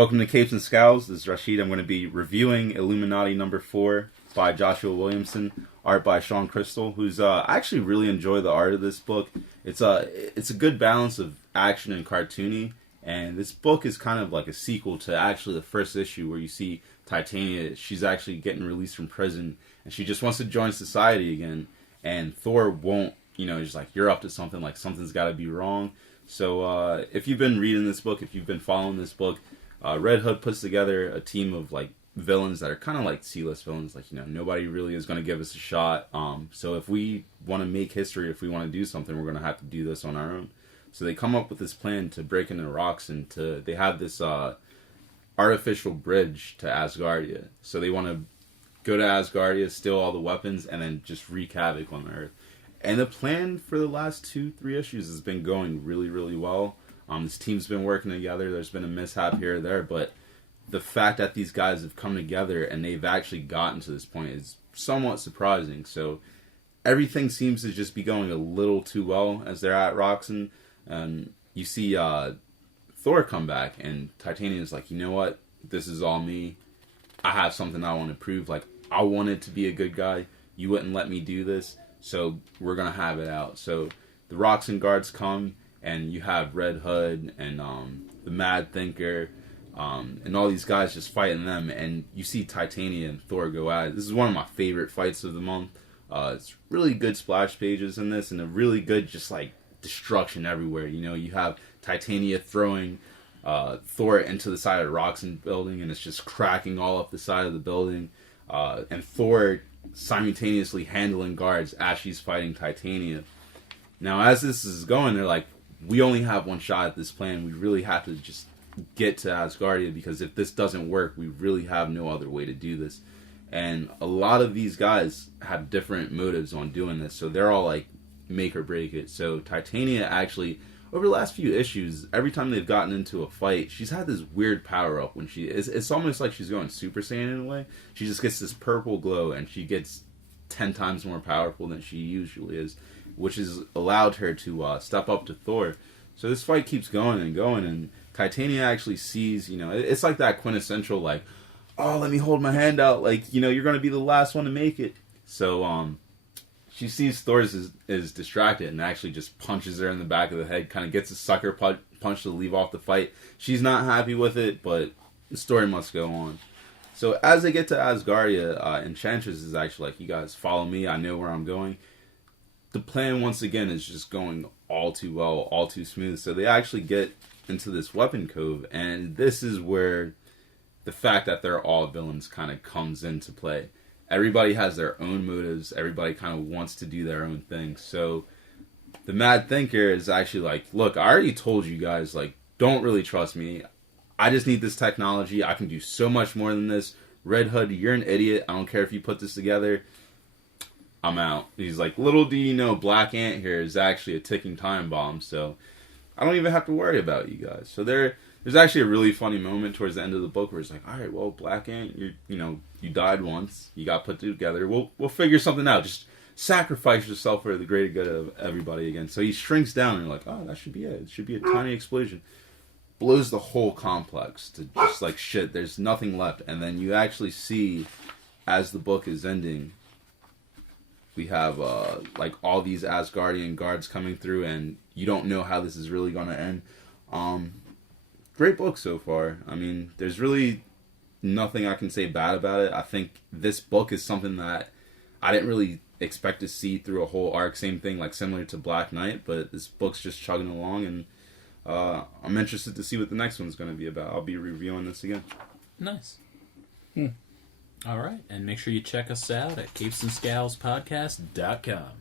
Welcome to Capes and Scowls. This is Rashid. I'm going to be reviewing Illuminati number 4 by Joshua Williamson, art by Sean Crystal, who's I actually really enjoy the art of this book. It's a good balance of action and cartoony, and this book is kind of like a sequel to actually the first issue where you see Titania. She's actually getting released from prison, and she just wants to join society again, and Thor won't, he's like, you're up to something, like something's got to be wrong. So if you've been reading this book, if you've been following this book, Red Hood puts together a team of like villains that are kind of like C-list villains. Like, nobody really is going to give us a shot. So if we want to make history, if we want to do something, we're going to have to do this on our own. So they come up with this plan to break into rocks, and they have this artificial bridge to Asgardia. So they want to go to Asgardia, steal all the weapons, and then just wreak havoc on the Earth. And the plan for the last 2-3 issues has been going really, really well. This team's been working together. There's been a mishap here or there, but the fact that these guys have come together and they've actually gotten to this point is somewhat surprising. So everything seems to just be going a little too well as they're at Roxxon. And you see Thor come back, and Titania's like, you know what? This is all me. I have something I want to prove. Like, I wanted to be a good guy. You wouldn't let me do this, so we're going to have it out. So the Roxxon guards come, and you have Red Hood and the Mad Thinker and all these guys just fighting them. And you see Titania and Thor go at it. This is one of my favorite fights of the month. It's really good splash pages in this, and a really good just like destruction everywhere. You have Titania throwing Thor into the side of the Roxxon building, and it's just cracking all up the side of the building. And Thor simultaneously handling guards as she's fighting Titania. Now, as this is going, they're like, we only have one shot at this plan. We really have to just get to Asgardia, because if this doesn't work, we really have no other way to do this. And a lot of these guys have different motives on doing this, so they're all like, make or break it. So Titania actually, over the last few issues, every time they've gotten into a fight, she's had this weird power up when it's almost like she's going Super Saiyan in a way. She just gets this purple glow, and she gets 10 times more powerful than she usually is, which has allowed her to step up to Thor. So this fight keeps going and going, and Titania actually sees, it's like that quintessential, like, oh, let me hold my hand out, like, you're going to be the last one to make it. So she sees Thor is distracted and actually just punches her in the back of the head, kind of gets a sucker punch to leave off the fight. She's not happy with it, but the story must go on. So as they get to Asgardia, Enchantress is actually like, you guys follow me, I know where I'm going. The plan, once again, is just going all too well, all too smooth. So they actually get into this weapon cove, and this is where the fact that they're all villains kind of comes into play. Everybody has their own motives. Everybody kind of wants to do their own thing. So the Mad Thinker is actually like, look, I already told you guys, like, don't really trust me. I just need this technology. I can do so much more than this. Red Hood, you're an idiot. I don't care if you put this together. I'm out. He's like, little do you know, Black Ant here is actually a ticking time bomb, so I don't even have to worry about you guys. So there's actually a really funny moment towards the end of the book where it's like, all right, well, Black Ant, you died once, you got put together. We'll figure something out. Just sacrifice yourself for the greater good of everybody again. So he shrinks down, and you're like, oh, that should be it. It should be a tiny explosion. Blows the whole complex to just like shit. There's nothing left, and then you actually see, as the book is ending, we have like all these Asgardian guards coming through, and you don't know how this is really going to end. Great book so far. I mean, there's really nothing I can say bad about it. I think this book is something that I didn't really expect to see through a whole arc. Same thing, like similar to Black Knight, but this book's just chugging along, and I'm interested to see what the next one's going to be about. I'll be reviewing this again. Nice. All right, and make sure you check us out at capesandscowlspodcast.com.